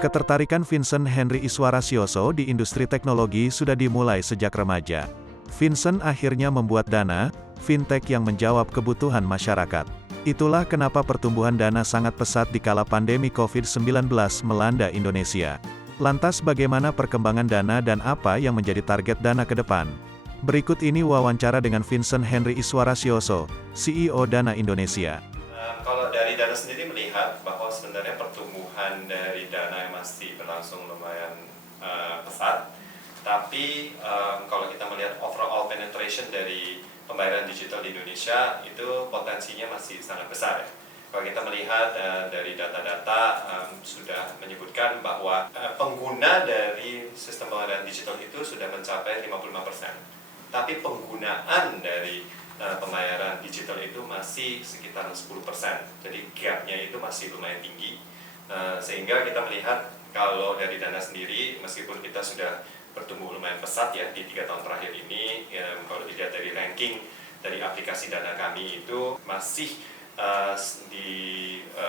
Ketertarikan Vincent Henry Iswarasioso di industri teknologi sudah dimulai sejak remaja. Vincent akhirnya membuat Dana, fintech yang menjawab kebutuhan masyarakat. Itulah kenapa pertumbuhan Dana sangat pesat di kala pandemi COVID-19 melanda Indonesia. Lantas bagaimana perkembangan Dana dan apa yang menjadi target Dana ke depan? Berikut ini wawancara dengan Vincent Henry Iswarasioso, CEO Dana Indonesia. Kalau dari Dana sendiri melihat bahwa sebenarnya pertumbuhan dari Dana masih berlangsung lumayan pesat, tapi kalau kita melihat overall penetration dari pembayaran digital di Indonesia itu potensinya masih sangat besar ya. Kalau kita melihat dari data-data sudah menyebutkan bahwa pengguna dari sistem pembayaran digital itu sudah mencapai 55%, tapi penggunaan dari pembayaran digital itu masih sekitar 10%, jadi gapnya itu masih lumayan tinggi, sehingga kita melihat kalau dari Dana sendiri, meskipun kita sudah bertumbuh lumayan pesat ya di 3 tahun terakhir ini, kalau dilihat dari ranking dari aplikasi Dana kami itu masih di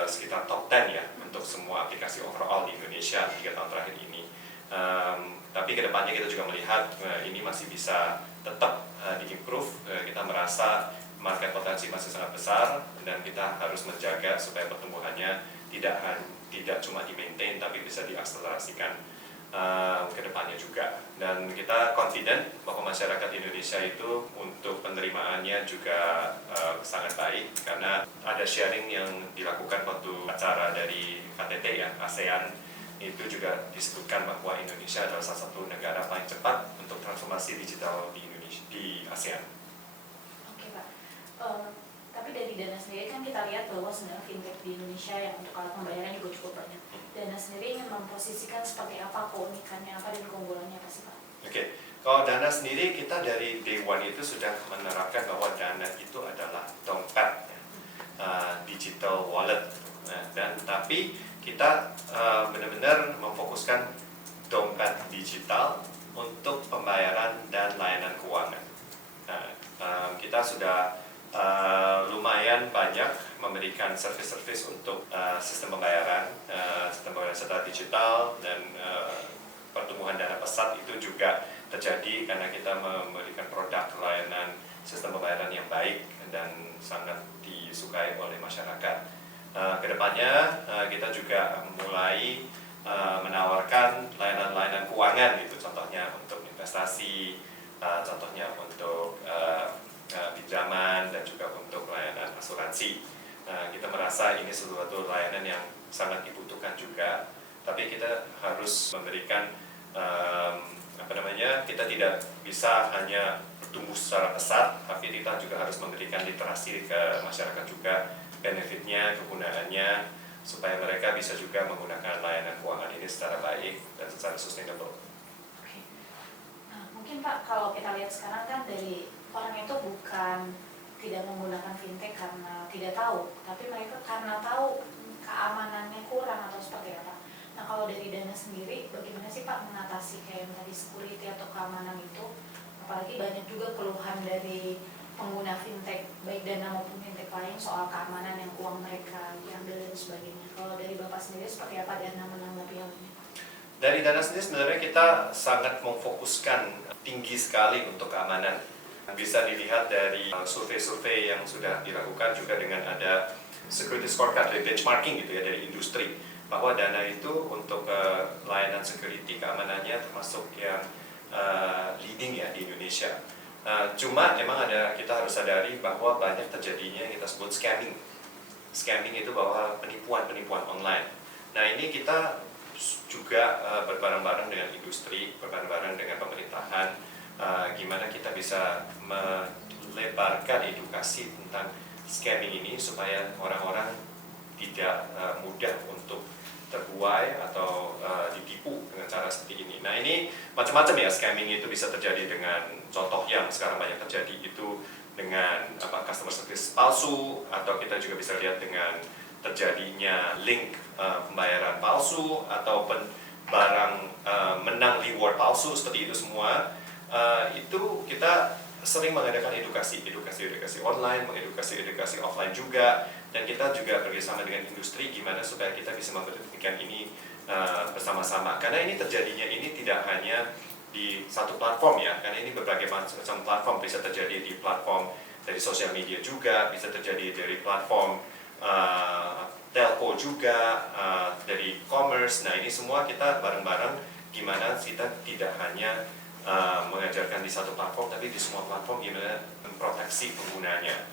sekitar top 10 ya untuk semua aplikasi overall di Indonesia 3 tahun terakhir ini. Tapi kedepannya kita juga melihat ini masih bisa tetap di-improve. Kita merasa market potensi masih sangat besar dan kita harus menjaga supaya pertumbuhannya tidak cuma di-maintain tapi bisa diakselerasikan ke depannya juga. Dan kita confident bahwa masyarakat Indonesia itu untuk penerimaannya juga sangat baik karena ada sharing yang dilakukan waktu acara dari KTT ya, ASEAN. Itu juga disebutkan bahwa Indonesia adalah salah satu negara paling cepat untuk transformasi digital di Indonesia, di ASEAN. Oke Pak, tapi dari Dana sendiri kan kita lihat bahwa sebenarnya fintech di Indonesia yang untuk alat pembayaran juga cukup banyak. Dana sendiri ingin memposisikan seperti apa, keunikannya apa dan keunggulannya apa sih Pak? Oke, kalau Dana sendiri kita dari day one itu sudah menerapkan bahwa Dana itu adalah dompet digital wallet, tapi kita benar-benar memfokuskan dompet digital untuk pembayaran dan layanan keuangan. Kita sudah lumayan banyak memberikan service-service untuk sistem pembayaran secara digital, dan pertumbuhan Dana pesat itu juga terjadi karena kita memberikan produk layanan sistem pembayaran yang baik dan sangat disukai oleh masyarakat. Kedepannya kita juga mulai menawarkan layanan-layanan keuangan gitu, contohnya untuk investasi, contohnya untuk pinjaman dan juga untuk layanan asuransi. Kita merasa ini suatu layanan yang sangat dibutuhkan juga, tapi kita harus memberikan kita tidak bisa hanya bertumbuh secara pesat, tapi kita juga harus memberikan literasi ke masyarakat juga, benefitnya, kegunaannya, supaya mereka bisa juga menggunakan layanan keuangan ini secara baik dan secara sustainable. Oke. Nah, mungkin Pak, kalau kita lihat sekarang kan dari orang itu bukan tidak menggunakan fintech karena tidak tahu, tapi mereka karena tahu keamanannya kurang atau seperti apa. Nah, kalau dari Dana sendiri, bagaimana sih Pak mengatasi kayak tadi security atau keamanan itu? Apalagi banyak juga keluhan dari pengguna fintech, baik Dana maupun fintech lain soal keamanan yang uang mereka diambil dan sebagainya. Kalau dari Bapak sendiri seperti apa Dana menanggapi hal ini? Dari Dana sendiri sebenarnya kita sangat memfokuskan tinggi sekali untuk keamanan. Bisa dilihat dari survei-survei yang sudah dilakukan juga dengan ada security scorecard dari benchmarking gitu ya dari industri, bahwa Dana itu untuk layanan security keamanannya termasuk yang leading ya di Indonesia. Cuma memang kita harus sadari bahwa banyak terjadinya yang kita sebut scamming. Scamming itu bahwa penipuan online. Nah, ini kita juga berbareng-bareng dengan industri, berbareng-bareng dengan pemerintahan, gimana kita bisa melebarkan edukasi tentang scamming ini supaya orang-orang tidak mudah untuk terbuai atau ditipu dengan cara seperti ini. Nah, ini macam-macam ya, scamming itu bisa terjadi dengan contoh yang sekarang banyak terjadi itu dengan customer service palsu, atau kita juga bisa lihat dengan terjadinya link pembayaran palsu atau barang menang reward palsu, seperti itu semua. Itu kita sering mengadakan edukasi online, edukasi offline juga, dan kita juga bekerjasama dengan industri gimana supaya kita bisa memberikan ini bersama-sama. Karena ini terjadinya ini tidak hanya di satu platform ya, karena ini berbagai macam platform, bisa terjadi di platform dari sosial media juga, bisa terjadi dari platform telco juga, dari commerce. Nah ini semua kita bareng-bareng gimana kita tidak hanya mengajarkan di satu platform, tapi di semua platform gimana memproteksi penggunanya.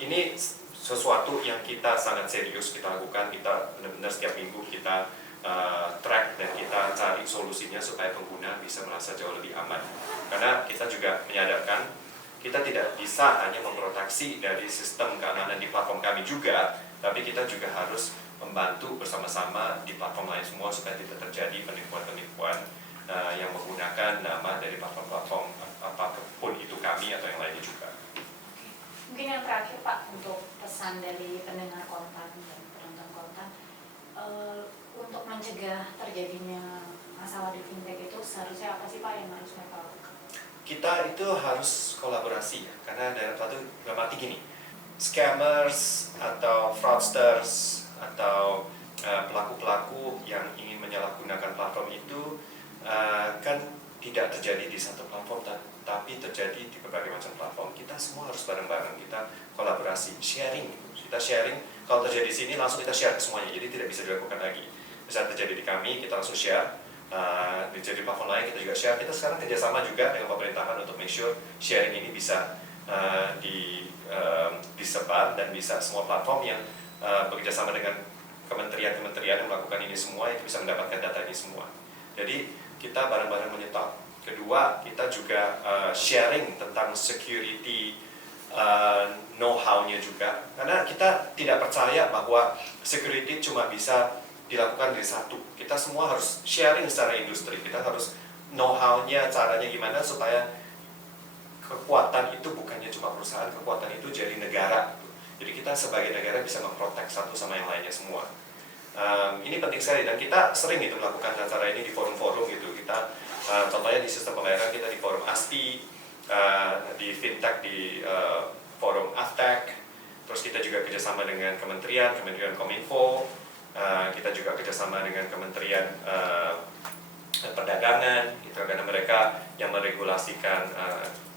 Ini sesuatu yang kita sangat serius kita lakukan, kita benar-benar setiap minggu kita track dan kita cari solusinya supaya pengguna bisa merasa jauh lebih aman. Karena kita juga menyadarkan kita tidak bisa hanya memproteksi dari sistem keamanan di platform kami juga, tapi kita juga harus membantu bersama-sama di platform lain semua supaya tidak terjadi penipuan-penipuan yang menggunakan nama dari platform-platform apapun itu kami atau yang lainnya juga. Mungkin yang terakhir Pak, untuk pesan dari pendengar Kontan dan penonton Kontan, untuk mencegah terjadinya masalah di fintech itu seharusnya apa sih Pak yang harus mereka lakukan? Kita itu harus kolaborasi ya, karena dalam arti gini, scammers atau fraudsters atau pelaku-pelaku yang ingin menyalahgunakan platform itu kan tidak terjadi di satu platform, tapi terjadi di berbagai macam platform. Kita semua harus bareng-bareng, kita kolaborasi, sharing. Kita sharing, kalau terjadi di sini langsung kita share ke semuanya, jadi tidak bisa dilakukan lagi. Bisa terjadi di kami, kita langsung share. Di platform lain kita juga share. Kita sekarang kerjasama juga dengan pemerintahan untuk make sure sharing ini bisa disebar dan bisa semua platform yang bekerjasama dengan kementerian-kementerian yang melakukan ini semua itu bisa mendapatkan data ini semua. Jadi kita bareng-bareng menyetop. Kedua, kita juga sharing tentang security know-how-nya juga. Karena kita tidak percaya bahwa security cuma bisa dilakukan dari satu. Kita semua harus sharing secara industri. Kita harus know-how-nya, caranya gimana supaya kekuatan itu bukannya cuma perusahaan, kekuatan itu jadi negara. Jadi kita sebagai negara bisa memprotek satu sama yang lainnya semua. Ini penting sekali dan kita sering itu melakukan acara ini di forum-forum gitu. Kita contohnya di sistem pembayaran kita di forum ASPI, di fintech di forum AFTEC, terus kita juga kerjasama dengan Kementerian Kominfo, kita juga kerjasama dengan Kementerian Perdagangan, gitu, karena mereka yang meregulasikan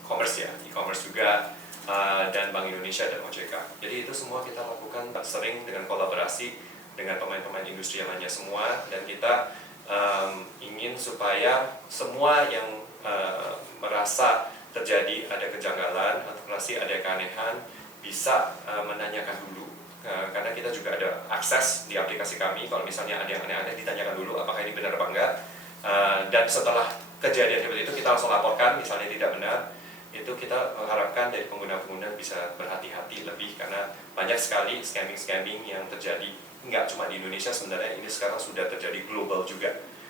e-commerce ya, e-commerce juga, dan Bank Indonesia dan OJK. Jadi itu semua kita lakukan sering dengan kolaborasi dengan pemain-pemain industri yang lainnya semua, dan kita ingin supaya semua yang merasa terjadi ada kejanggalan atau merasa ada keanehan bisa menanyakan dulu. Karena kita juga ada akses di aplikasi kami, kalau misalnya ada yang aneh-aneh ditanyakan dulu apakah ini benar apa enggak, dan setelah kejadian seperti itu kita langsung laporkan misalnya tidak benar. Itu kita mengharapkan dari pengguna-pengguna bisa berhati-hati lebih, karena banyak sekali scamming yang terjadi. Nggak cuma di Indonesia sebenarnya, ini sekarang sudah terjadi global juga.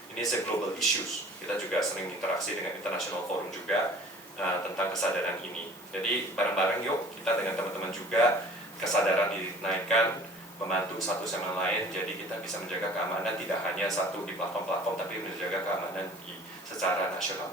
Ini global issues. Kita juga sering interaksi dengan international forum juga tentang kesadaran ini. Jadi bareng-bareng yuk kita dengan teman-teman juga kesadaran dinaikkan, membantu satu sama lain. Jadi kita bisa menjaga keamanan tidak hanya satu di platform-platform, tapi menjaga keamanan secara nasional.